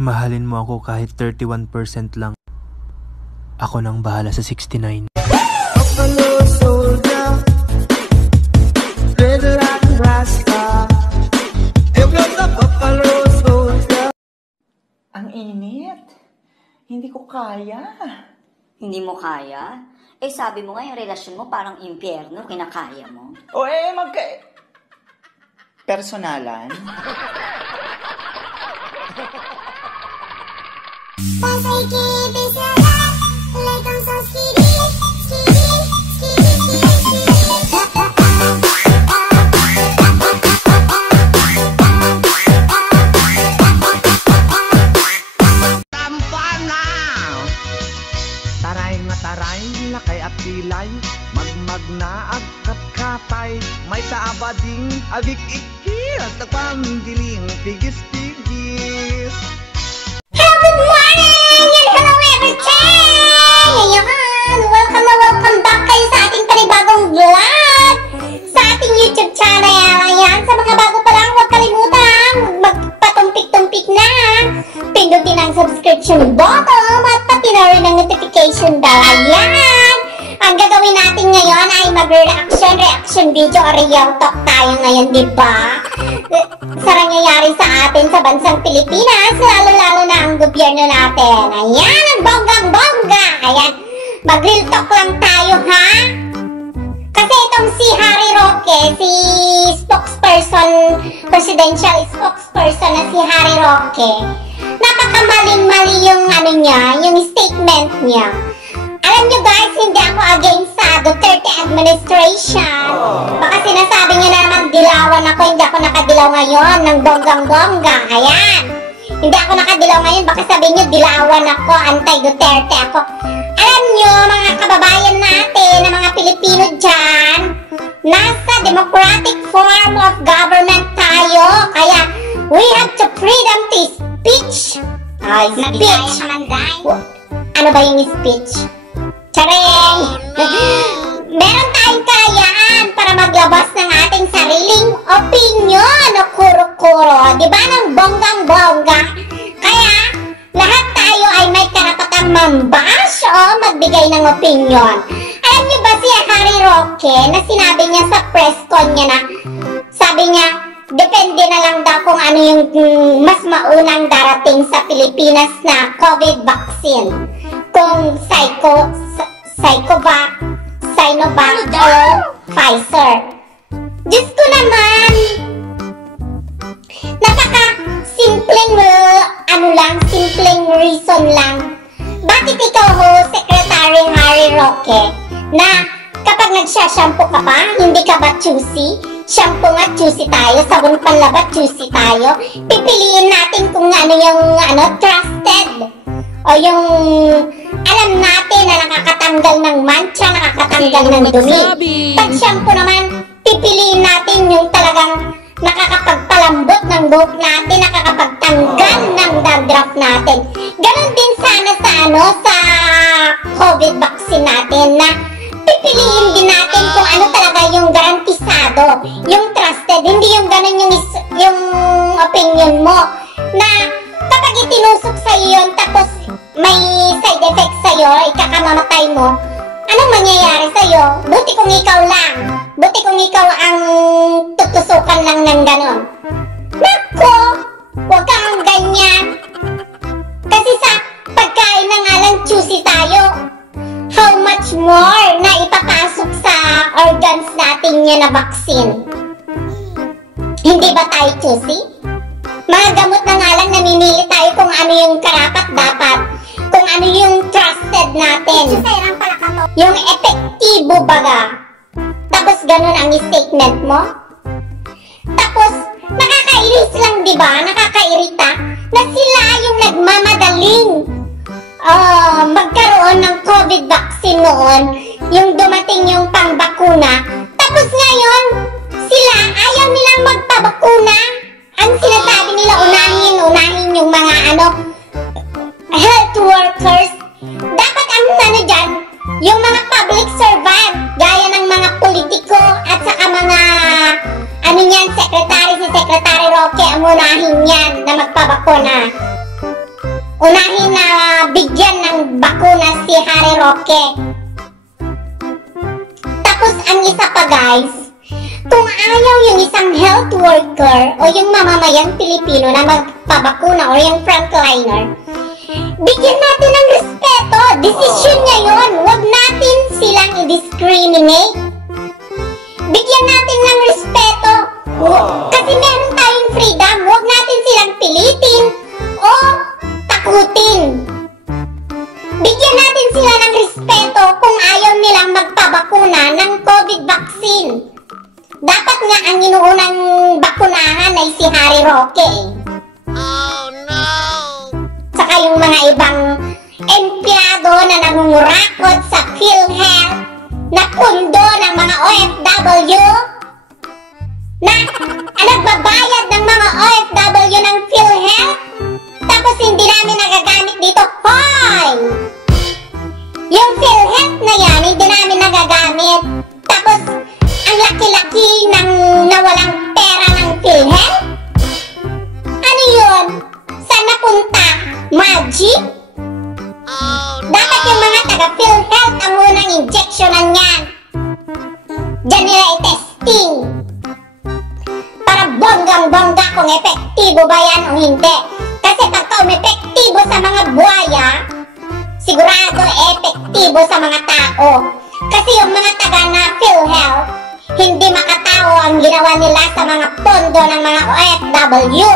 Mahalin mo ako kahit 31% lang. Ako nang bahala sa 69. Ang init. Hindi ko kaya. Hindi mo kaya? Eh sabi mo nga yung relasyon mo parang impyerno, kinakaya mo. O personalan? Taray, lakay at pilay, magmag na agkat katay, may taabading abik ikis, nagpaminggiling pigis-pigis. Hello, good morning! And hello everything! Ayan, welcome back kayo sa ating panibagong vlog sa ating YouTube channel. Ayan, sa mga bago pa lang, huwag kalimutan magpatumpik-tumpik na. Pindutin ang subscription button at pati na rin ang notification bell. Ayan! Ang gagawin natin ngayon ay mag-reaction video o real talk tayo ngayon, diba? Sa nangyayari sa atin sa bansang Pilipinas, lalo-lalo na ang gobyerno natin. Ayan, ang bonggang-bongga! Ayan, mag-real talk lang tayo, ha? Kasi itong si Harry Roque, si presidential spokesperson na si Harry Roque, napakamaling-mali yung yung statement niya. Alam nyo guys, hindi ako against sa Duterte administration. Baka sinasabi niya na naman dilawan ako, hindi ako nakadilaw ngayon ng bonggang-bongga. Ayan. Hindi ako nakadilaw ngayon, baka sabihin nyo dilawan ako, anti-Duterte ako. Alam nyo, mga kababayan natin, na mga Pilipino dyan, nasa democratic form of government tayo. Kaya, we have to freedom to speech. Speech. Ano ba yung speech? Charing! Meron tayong kayaan para maglabas ng ating sariling opinyon o kuro-kuro. Diba ng bonggang-bongga? Kaya, lahat tayo ay may karapatang mambash o magbigay ng opinyon. Alam niyo ba si Harry Roque na sinabi niya sa press con niya na, sabi niya, depende na lang daw kung ano yung mas maunang darating sa Pilipinas na COVID vaccine. Kung Sinovac o Pfizer. Diyos ko naman! Napaka-simpleng simpleng reason lang. Bakit ikaw Secretary Harry Roque, na kapag nagsha-shampoo ka pa, hindi ka ba choosy? Shampoo nga choosy tayo, sabon panlabat choosy tayo. Pipiliin natin kung ano yung trusted. O yung alam natin na nakakatanggal ng mancha, nakakatanggal ng dumi. Pag shampoo naman, pipiliin natin yung talagang nakakapagpalambot ng buhok natin, nakakapagtanggal ng dandruff natin. Ganon din sana sa COVID vaccine natin, na pipiliin din natin kung ano talaga yung garantisado, yung trusted, hindi yung ganon yung opinion mo, na kapag itinusok sa'yo yun, tapos may side effect sa'yo, ikakamamatay mo, anong mangyayari sa'yo? Buti kung ikaw lang. Buti kung ikaw ang tutusukan lang ng ganon. Nako! Huwag kang ganyan. Kasi sa pagkain na nga lang choosy tayo, how much more na ipapasok sa organs natin yan na vaccine? Hindi ba tayo choosy? Mga gamot na nga lang, namimili tayo kung ano yung karapat-dapat, kung ano yung trusted natin, yung epektibo baga. Tapos ganun ang statement mo. Tapos nakakainis lang, diba? Nakakairita na sila yung nagmamadaling magkaroon ng COVID vaccine noon, yung dumating yung pangbakuna. Tapos ngayon, sila ayaw nilang magpabakuna. Ang sinasabi nila, unahin yung mga health workers. Dapat ang dyan, yung mga public servant, gaya ng mga politiko at saka mga si Secretary Roque ang unahin yan na magpabakuna. unahin na bigyan ng bakuna si Harry Roque. Tapos ang isa pa guys, kung ayaw yung isang health worker o yung mamamayang Pilipino na magpabakuna o yung frontliner, bigyan natin ng respeto. Desisyon niya yun. Huwag natin silang i-discriminate. Bigyan natin ng respeto. Kasi meron tayong freedom. Huwag natin silang pilitin o takutin. Bigyan natin sila ng respeto kung ayaw nilang magpabakuna ng COVID vaccine. Dapat nga ang inuunang bakunahan ay si Harry Roque. Oh no! Saka yung mga ibang empleyado na nangungurakot sa PhilHealth na pundo ng mga OFW na nagbabayad ng mga OFW ng PhilHealth tapos hindi namin nagagamit dito. Hoy! Yung PhilHealth na yan, hindi namin nagagamit. Tapos, ang laki-laki ng nawalang pera ng PhilHealth? Ano yun? Saan napunta? Magic? Dapat yung mga taga-PhilHealth ang unang injectionan yan. Diyan nila i-testing. Para bonggang-bongga kung epektibo ba yan o hindi. Kasi pagka umepektibo sa mga buhaya, sigurado epektibo sa mga tao. Kasi yung mga taga na PhilHealth, hindi makatao ang ginawa nila sa mga pondo ng mga OFW.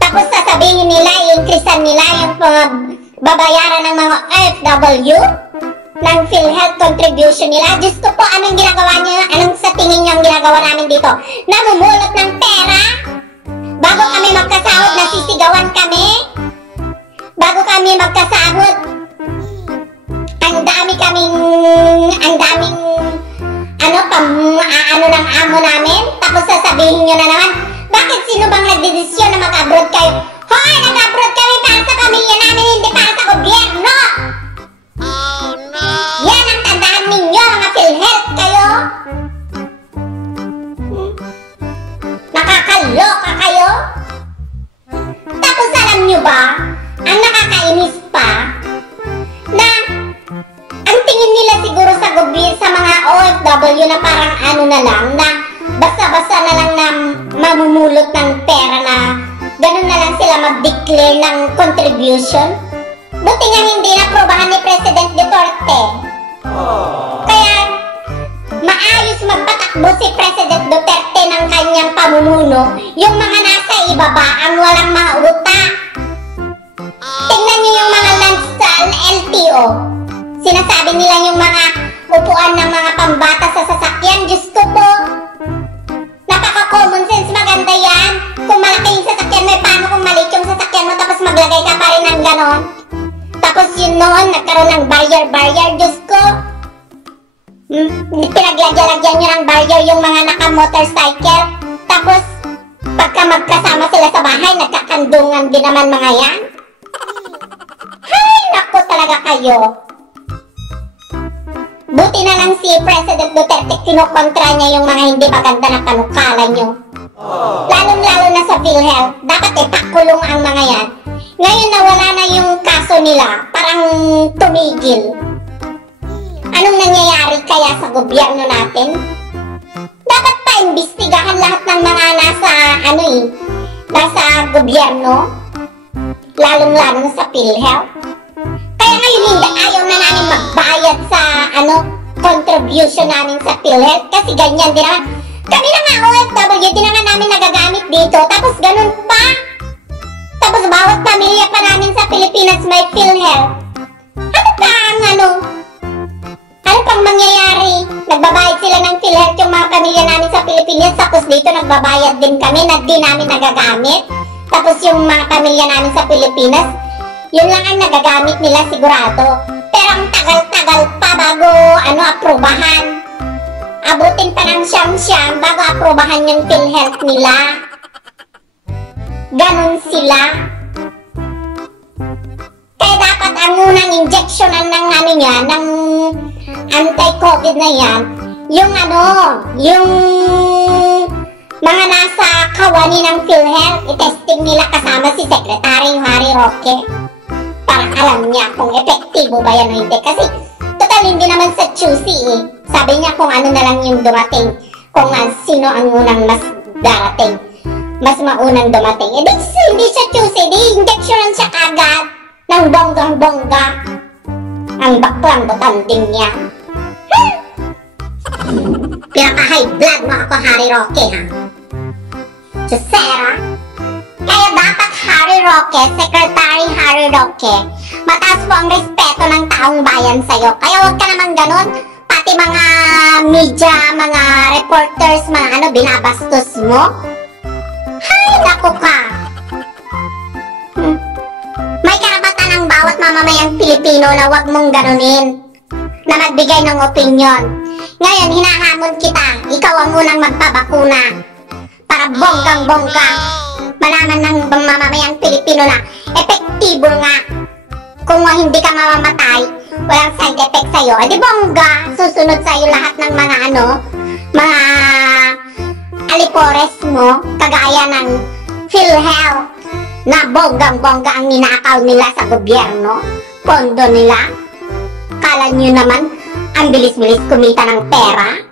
Tapos sasabihin nila, i-increasean nila yung babayaran ng mga OFW ng PhilHealth contribution nila. Diyos ko po, anong ginagawa nyo? Anong sa tingin nyo ang ginagawa namin dito? Namumulot ng pera? Bago kami magkasahod, nasisigawan kami? Bago kami magkasahod, ang daming ano ng amo namin. Tapos sasabihin nyo na naman, bakit sino bang nagdedesisyon na mag-abroad kayo? Hoy, nag-abroad kami para sa pamilya namin, hindi para sa gobyerno. Oh no! Yan ang tandaan ninyo, mga PhilHealth kayo. Nakakaloka kayo. Tapos alam nyo ba, ang nakakainis pa, na ang tingin nila siguro sa gobyerno, sa mga OFW na parang ano na lang, na basta-basta na lang na mamumulot ng pera na ganun na lang sila mag-declare ng contribution. Buti nga hindi naprobahan ni President Duterte. Kaya maayos magpatakbo si President Duterte ng kanyang pamumuno, yung mga nasa ibaba ang walang mga utak. Tingnan nyo yung mga lunch sa LTO. Sinasabi nila yung mga upuan ng mga pambata sa sasakyan. Diyos ko po, napaka-common sense, maganda yan. Kung malaki yung sasakyan mo, paano kung maliit yung sasakyan mo tapos maglagay ka pa rin ng ganon? Tapos yun noon, nagkaroon ng barrier. Diyos ko, pinaglagyan nyo ng barrier yung mga naka-motorcycle. Tapos, pagka magkasama sila sa bahay, nagkakandungan din naman mga yan. Hay, naku talaga kayo. Buti na lang si President Duterte, kinukontra niya yung mga hindi maganda na panukala nyo. Lalong-lalo na sa PhilHealth, dapat ipakulong ang mga yan. Ngayon nawala na yung kaso nila, parang tumigil. Anong nangyayari kaya sa gobyerno natin? Dapat pa imbestigahan lahat ng mga nasa gobyerno, lalong-lalo na sa PhilHealth. Kaya ngayon hindi ayaw na namin magbayad sa contribution namin sa PhilHealth kasi ganyan din naman. Kami na nga OFW, din naman namin nagagamit dito. Tapos ganun pa. Tapos bawat pamilya pa namin sa Pilipinas may PhilHealth. Ano pang mangyayari? Nagbabayad sila ng PhilHealth yung mga pamilya namin sa Pilipinas. Tapos dito nagbabayad din kami na di namin nagagamit. Tapos yung mga pamilya namin sa Pilipinas, yun lang ang nagagamit nila sigurado. Pero ang tagal-tagal pa bago aprobahan. Abutin pa ng siyam-siyam bago aprobahan yung PhilHealth nila. Ganon sila. Kaya dapat ang unang injectionan ng ng anti-COVID na yan, yung mga nasa kawani ng PhilHealth, itesting nila kasama si Secretary Roque. Para alam niya kung epektibo ba yan o hindi. Kasi total hindi naman sa choosy eh. Sabi niya kung ano na lang yung dumating. Kung sino ang unang mas darating. Mas maunang dumating. Eh di hindi siya choosy. Di injection siya kagad ng bonggang-bongga. Ang baklang butanding niya. Pinaka-high blood mo ako, Harry Roque, ha? Jusera? Kaya dapat, Harry Roque, Secretary Harry Roque, mataas po ang respeto ng taong bayan sa'yo. Kaya huwag ka naman ganun. Pati mga media, mga reporters, mga binabastos mo. Hay, naku ka. May karapatan ang bawat mamamayang Pilipino na huwag mong ganunin. Na magbigay ng opinyon. Ngayon, hinahamon kita. Ikaw ang unang magpabakuna. Para bonggang-bongga. Malaman ng mamamayang Pilipino na epektibo nga. Kung hindi ka mamamatay, walang side effect sa'yo. Eh di bongga. Susunod sa'yo lahat ng mga mga alipores mo. Kagaya ng PhilHealth. Na bonggang-bongga ang ninakaw nila sa gobyerno. Pondo nila. Kala nyo naman, ang bilis-bilis kumita ng pera?